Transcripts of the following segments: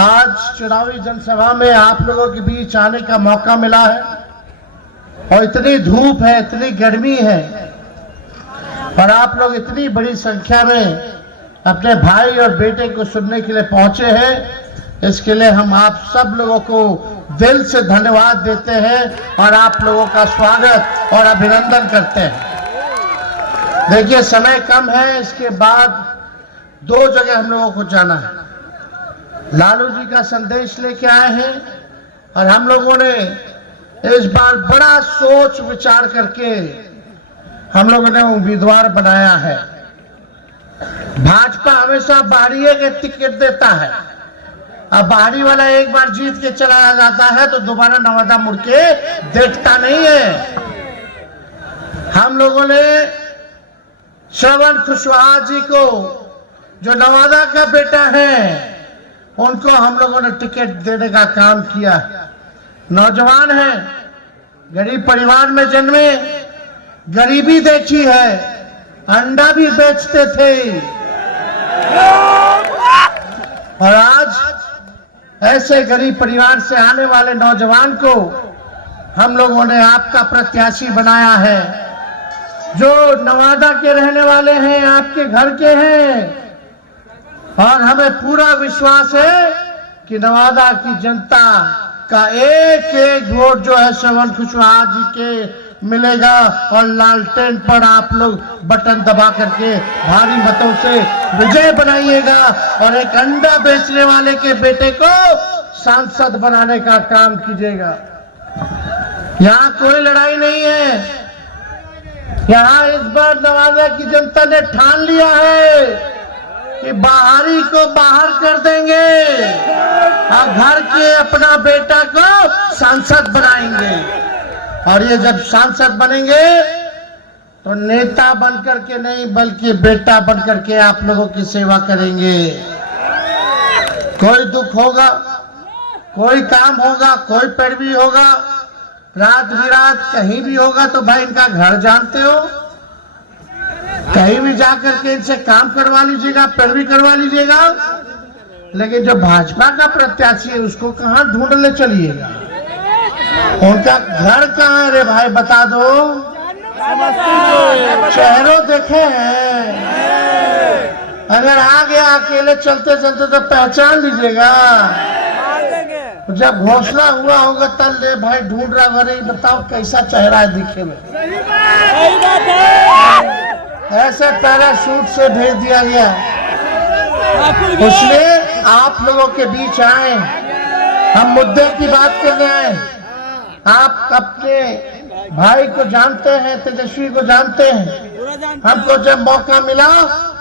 आज चुनावी जनसभा में आप लोगों के बीच आने का मौका मिला है और इतनी धूप है, इतनी गर्मी है और आप लोग इतनी बड़ी संख्या में अपने भाई और बेटे को सुनने के लिए पहुंचे हैं। इसके लिए हम आप सब लोगों को दिल से धन्यवाद देते हैं और आप लोगों का स्वागत और अभिनंदन करते हैं। देखिए, समय कम है, इसके बाद 2 जगह हम लोगों को जाना है। लालू जी का संदेश लेके आए हैं और हम लोगों ने इस बार बड़ा सोच विचार करके हम लोगों ने उम्मीदवार बनाया है। भाजपा हमेशा बाहरी के टिकट देता है। अब बाहरी वाला एक बार जीत के चला जाता है तो दोबारा नवादा मुड़ के देखता नहीं है। हम लोगों ने श्रवण कुशवाहा जी को, जो नवादा का बेटा है, उनको हम लोगों ने टिकट देने का काम किया। नौजवान हैं, गरीब परिवार में जन्मे, गरीबी देखी है, अंडा भी बेचते थे और आज ऐसे गरीब परिवार से आने वाले नौजवान को हम लोगों ने आपका प्रत्याशी बनाया है। जो नवादा के रहने वाले हैं, आपके घर के हैं और हमें पूरा विश्वास है कि नवादा की जनता का एक एक वोट जो है श्रवण कुशवाहा जी के मिलेगा और लालटेन पर आप लोग बटन दबा करके भारी मतों से विजय बनाइएगा और एक अंडा बेचने वाले के बेटे को सांसद बनाने का काम कीजिएगा। यहाँ कोई लड़ाई नहीं है। यहाँ इस बार नवादा की जनता ने ठान लिया है कि बाहरी को बाहर कर देंगे और घर के अपना बेटा को सांसद बनाएंगे। और ये जब सांसद बनेंगे तो नेता बनकर के नहीं, बल्कि बेटा बनकर के आप लोगों की सेवा करेंगे। कोई दुख होगा, कोई काम होगा, कोई पैरवी होगा, रात बिरात कहीं भी होगा तो भाई इनका घर जानते हो, कहीं भी जाकर के इनसे काम करवा लीजिएगा, पैरवी करवा लीजिएगा। लेकिन जो भाजपा का प्रत्याशी है उसको कहां ढूंढने चलिएगा? उनका घर कहाँ है रे भाई, बता दो। चेहरों देखे हैं, अगर आ गया अकेले चलते चलते तो पहचान लीजिएगा। जब घोषणा हुआ होगा तब ले भाई ढूंढ रहा, अरे बताओ कैसा चेहरा है दिखे में। ऐसे पैराशूट से भेज दिया गया, उसने आप लोगों के बीच आए, हम मुद्दे की बात करने आए। आप अपने भाई को जानते हैं, तेजस्वी को जानते हैं। हमको जब मौका मिला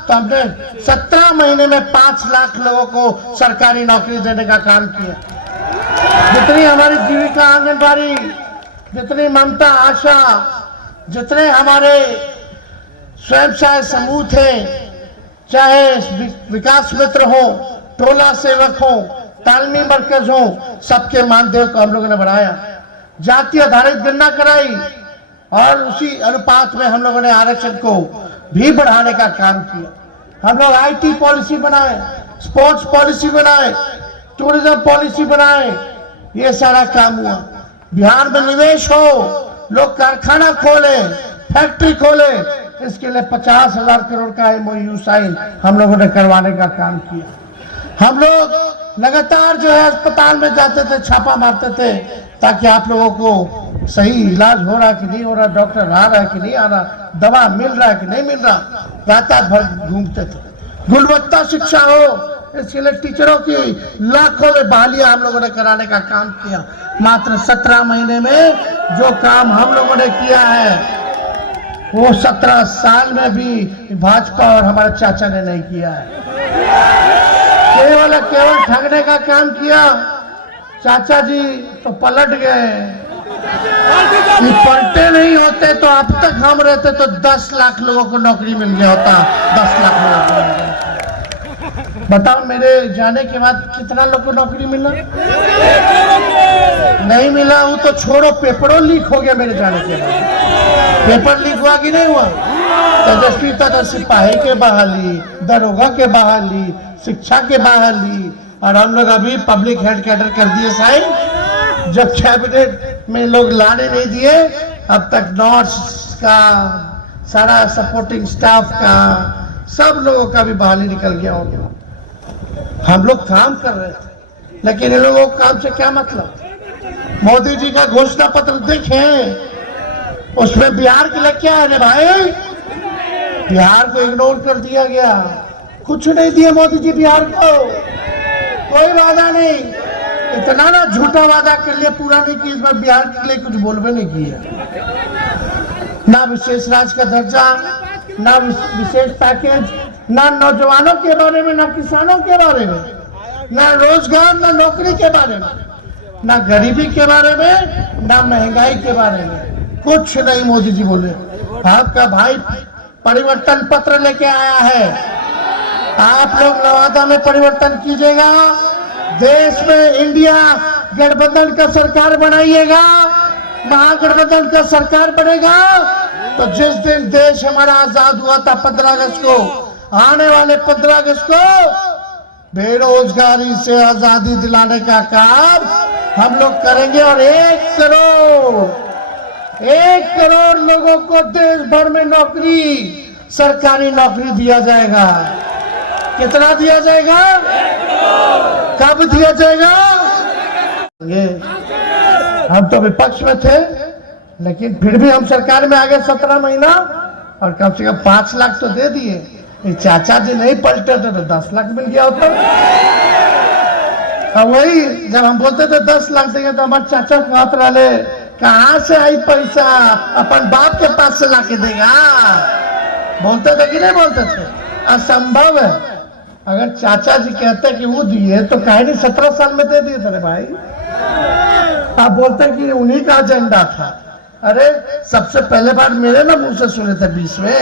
तो हमने 17 महीने में 5 लाख लोगों को सरकारी नौकरी देने का काम किया। जितनी हमारी जीविका आंगनबाड़ी, जितनी ममता आशा, जितने हमारे स्वयं सहायता समूह थे, चाहे विकास मित्र हो, टोला सेवक हो, तालमी मरकज हो, सबके मानदेय को हम लोगों ने बढ़ाया। जाति आधारित गणना कराई और उसी अनुपात में हम लोगों ने आरक्षण को भी बढ़ाने का काम किया। हम लोग आईटी पॉलिसी बनाए, स्पोर्ट्स पॉलिसी बनाए, टूरिज्म पॉलिसी बनाए, ये सारा काम हुआ। बिहार में निवेश हो, लोग कारखाना खोले, फैक्ट्री खोले, इसके लिए 50,000 करोड़ का MOU साइन हम लोगों ने करवाने का काम किया। हम लोग लगातार जो है अस्पताल में जाते थे, छापा मारते थे ताकि आप लोगों को सही इलाज हो रहा कि नहीं हो रहा, डॉक्टर आ रहा है कि नहीं आ रहा, दवा मिल रहा है कि नहीं मिल रहा, रात भर घूमते थे। गुणवत्ता शिक्षा हो, इसके लिए टीचरों की लाखों में बहालियां हम लोगों ने कराने का काम किया। मात्र 17 महीने में जो काम हम लोगों ने किया है वो 17 साल में भी भाजपा और हमारे चाचा ने नहीं किया है। केवल ठगने का काम किया। चाचा जी तो पलट गए, पलटे नहीं होते तो अब तक हम रहते तो 10 लाख लोगों को नौकरी मिल गया होता। 10 लाख लोगों को मिल गया। बताओ, मेरे जाने के बाद कितना लोग को नौकरी मिला? नहीं मिला। वो तो छोड़ो, पेपरों लीक हो गया मेरे जाने के बाद। पेपर लीक हुआ कि नहीं हुआ? तेजस्वी तथा सिपाही के बहाली, दरोगा के बहाली, शिक्षा के बहाली, और हम लोग अभी पब्लिक हेल्थ कैडर कर दिए साइन, जब कैबिनेट में लोग लाने नहीं दिए, अब तक नर्स का, सारा सपोर्टिंग स्टाफ का, सब लोगों का भी बहाली निकल गया होगा। हम लोग काम कर रहे थे, लेकिन इन लोगों को काम से क्या मतलब। मोदी जी का घोषणा पत्र देखें, उसमें बिहार के लिए क्या है भाई, बिहार को इग्नोर कर दिया गया, कुछ नहीं दिया मोदी जी बिहार को, कोई वादा नहीं, इतना ना झूठा वादा कर लिया, पूरा नहीं किया। इस बार बिहार के लिए कुछ बोलबे नहीं किया, ना विशेष राज्य का दर्जा, ना विशेष पैकेज, ना नौजवानों के बारे में, ना किसानों के बारे में, ना रोजगार, ना नौकरी के बारे में, ना गरीबी के बारे में, ना महंगाई के बारे में, कुछ नहीं मोदी जी बोले। आपका भाई परिवर्तन पत्र लेके आया है, आप लोग नवादा में परिवर्तन कीजिएगा, देश में इंडिया गठबंधन का सरकार बनाइएगा, महागठबंधन का सरकार बनेगा, तो जिस दिन देश हमारा आजाद हुआ था 15 अगस्त को, आने वाले 15 अगस्त को बेरोजगारी से आजादी दिलाने का काम हम लोग करेंगे, और 1 करोड़ लोगों को देश भर में नौकरी, सरकारी नौकरी दिया जाएगा। कितना दिया जाएगा, कब दिया जाएगा। हम तो विपक्ष में थे, लेकिन फिर भी हम सरकार में आ गए 17 महीना, और कम से कम 5 लाख तो दे दिए। ये चाचा जी नहीं पलटे थे तो 10 लाख मिल गया होता। वही जब हम बोलते थे 10 लाख देंगे, तो हमारे चाचा कहत रहे, कहाँ से आई पैसा, अपन बाप के पास से लाके देगा। बोलते थे कि नहीं बोलते थे, असंभव है। अगर चाचा जी कहते कि वो दिए, तो काहे नहीं 17 साल में दे दिए थे भाई। आप बोलते कि उन्हीं का एजेंडा था। अरे सबसे पहले बार मेरे ना मुंह से सुने थे 20 में,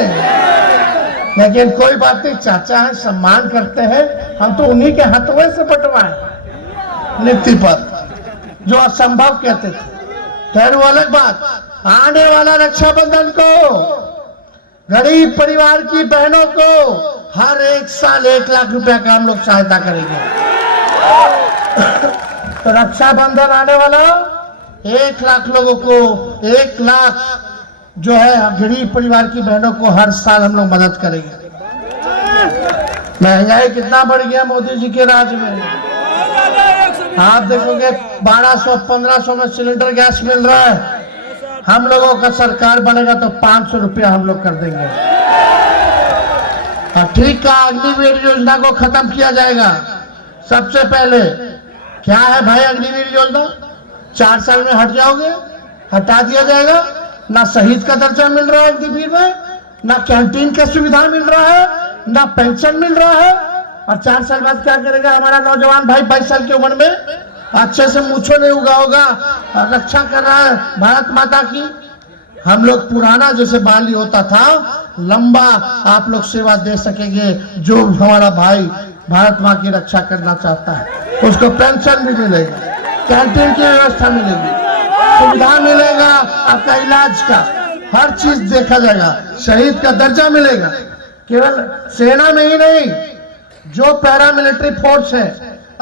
लेकिन कोई बात नहीं, चाचा है, सम्मान करते हैं, हम तो उन्हीं के हाथों से बंटवाए नीति पर, जो असंभव कहते थे। खैर वो अलग बात। आने वाला रक्षाबंधन को गरीब परिवार की बहनों को हर 1 साल 1 लाख रुपया का हम लोग सहायता करेंगे। तो रक्षाबंधन आने वाला, 1 लाख लोगों को 1 लाख जो है गरीब परिवार की बहनों को हर साल हम लोग मदद करेंगे। महंगाई कितना बढ़ गया मोदी जी के राज में, आप देखोगे 1200-1500 में सिलेंडर गैस मिल रहा है। हम लोगों का सरकार बनेगा तो 500 रुपया हम लोग कर देंगे। और ठीक का अग्निवीर योजना को खत्म किया जाएगा। सबसे पहले क्या है भाई अग्निवीर योजना, 4 साल में हट जाओगे, हटा दिया जाएगा। ना शहीद का दर्जा मिल रहा है अग्निवीर में, ना कैंटीन का सुविधा मिल रहा है, ना पेंशन मिल रहा है। और 4 साल बाद क्या करेगा हमारा नौजवान भाई 22 साल की उम्र में, अच्छे से मूछों नहीं उगा होगा, रक्षा कर रहा है भारत माता की। हम लोग पुराना जैसे बाली होता था, लंबा आप लोग सेवा दे सकेंगे। जो हमारा भाई भारत माँ की रक्षा करना चाहता है उसको पेंशन भी मिलेगा, कैंटीन की व्यवस्था मिलेगी, सुविधा मिलेगा, आपका इलाज का हर चीज देखा जाएगा, शहीद का दर्जा मिलेगा। केवल सेना में ही नहीं, जो पैरामिलिट्री फोर्स है,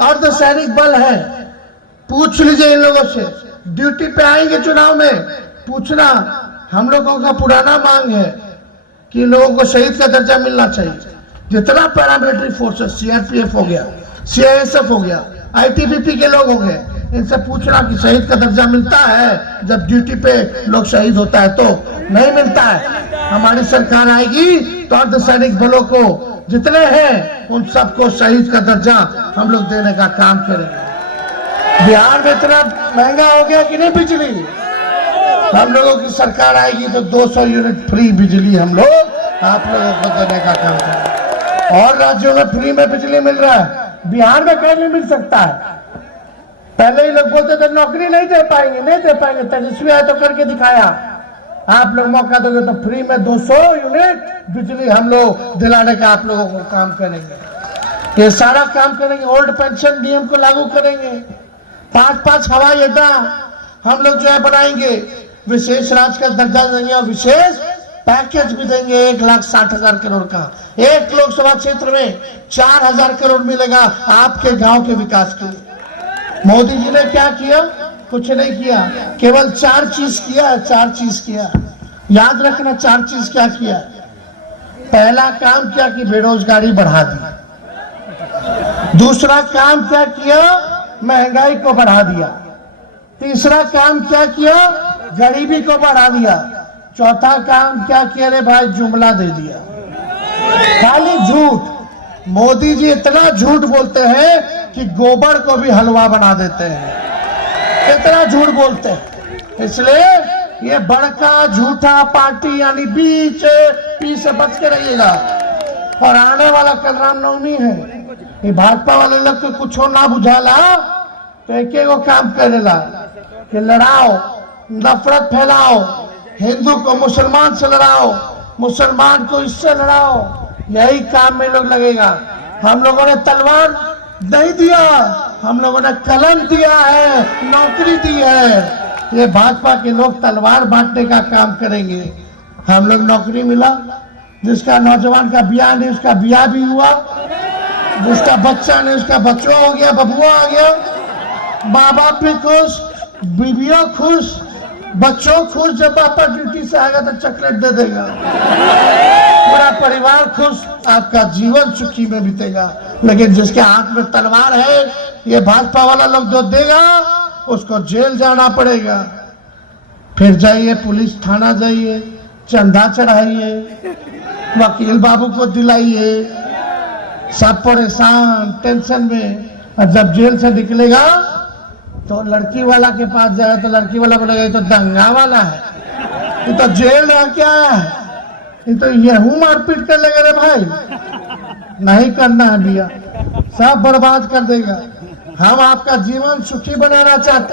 अर्धसैनिक बल है, पूछ लीजिए इन लोगों से, ड्यूटी पे आएंगे चुनाव में, पूछना। हम लोगों का पुराना मांग है कि लोगों को शहीद का दर्जा मिलना चाहिए। जितना पैरामिलिट्री फोर्स है, सीआरपीएफ हो गया, सीआईएसएफ हो गया, आईटीबीपी के लोग हो गए, इनसे पूछना कि शहीद का दर्जा मिलता है। जब ड्यूटी पे लोग शहीद होता है तो नहीं मिलता है। हमारी सरकार आएगी तो अर्धसैनिक बलों को जितने हैं उन सबको शहीद का दर्जा हम लोग देने का काम करेंगे। बिहार में इतना महंगा हो गया कि नहीं बिजली, हम लोगों की सरकार आएगी तो 200 यूनिट फ्री बिजली हम लोग आप लोगों को देने का काम करेंगे। और राज्यों में फ्री में बिजली मिल रहा है, बिहार में कहीं नहीं मिल सकता है। पहले ही लोग बोलते थे नौकरी नहीं दे पाएंगे, नहीं दे पाएंगे, तेजस्वी आए तो करके दिखाया। आप लोग मौका दोगे तो फ्री में 200 यूनिट बिजली हम लोग दिलाने का आप लोगों को काम करेंगे। ये सारा काम करेंगे। ओल्ड पेंशन नियम को लागू करेंगे। 5-5 हवाई अड्डा हम लोग जो है बनाएंगे, विशेष राज्य का दर्जा देंगे और विशेष पैकेज भी देंगे 1,60,000 करोड़ का। एक लोकसभा क्षेत्र में 4000 करोड़ मिलेगा आपके गांव के विकास के लिए। मोदी जी ने क्या किया? कुछ नहीं किया, केवल 4 चीज किया, 4 चीज किया। याद रखना 4 चीज क्या किया। पहला काम क्या कि बेरोजगारी बढ़ा दी। दूसरा काम क्या किया? महंगाई को बढ़ा दिया। तीसरा काम क्या किया? गरीबी को बढ़ा दिया। चौथा काम क्या किया रे भाई? जुमला दे दिया। खाली झूठ। मोदी जी इतना झूठ बोलते हैं कि गोबर को भी हलवा बना देते हैं, इतना झूठ बोलते हैं। इसलिए ये बड़का झूठा पार्टी यानी बीजेपी से बच के रहिएगा। और आने वाला कल रामनवमी है, ये भाजपा वाले लोग को कुछ ना बुझाला तो एक एक काम करेला कि लड़ाओ, नफरत फैलाओ, हिंदू को मुसलमान से लड़ाओ, मुसलमान को इससे लड़ाओ, यही काम में लोग लगेगा। हम लोगों ने तलवार नहीं दिया, हम लोगों ने कलम दिया है, नौकरी दी है। ये भाजपा के लोग तलवार बांटने का काम करेंगे। हम लोग नौकरी मिला, जिसका नौजवान का ब्याह नहीं उसका ब्याह भी हुआ, जिसका बच्चा नहीं उसका बच्चा हो गया, बबुआ आ गया। माँ बाप भी खुश, बीवियों खुश, बच्चों खुश। जब पापा ड्यूटी से आएगा तो चॉकलेट दे देगा, पूरा परिवार खुश, आपका जीवन सुखी में बीतेगा। लेकिन जिसके हाथ में तलवार है, ये भाजपा वाला लोग जो देगा उसको जेल जाना पड़ेगा। फिर जाइए पुलिस थाना, जाइए चंदा चढ़ाइए, वकील बाबू को दिलाइए, सब परेशान टेंशन में। और जब जेल से निकलेगा तो लड़की वाला के पास जाए तो लड़की वाला बोलेगा ये तो दंगा वाला है, ये तो जेल रह के आया है, ये तो यहू मारपीट कर लेगा रे भाई। नहीं करना है भैया, सब बर्बाद कर देगा। हम आपका जीवन सुखी बनाना चाहते हैं।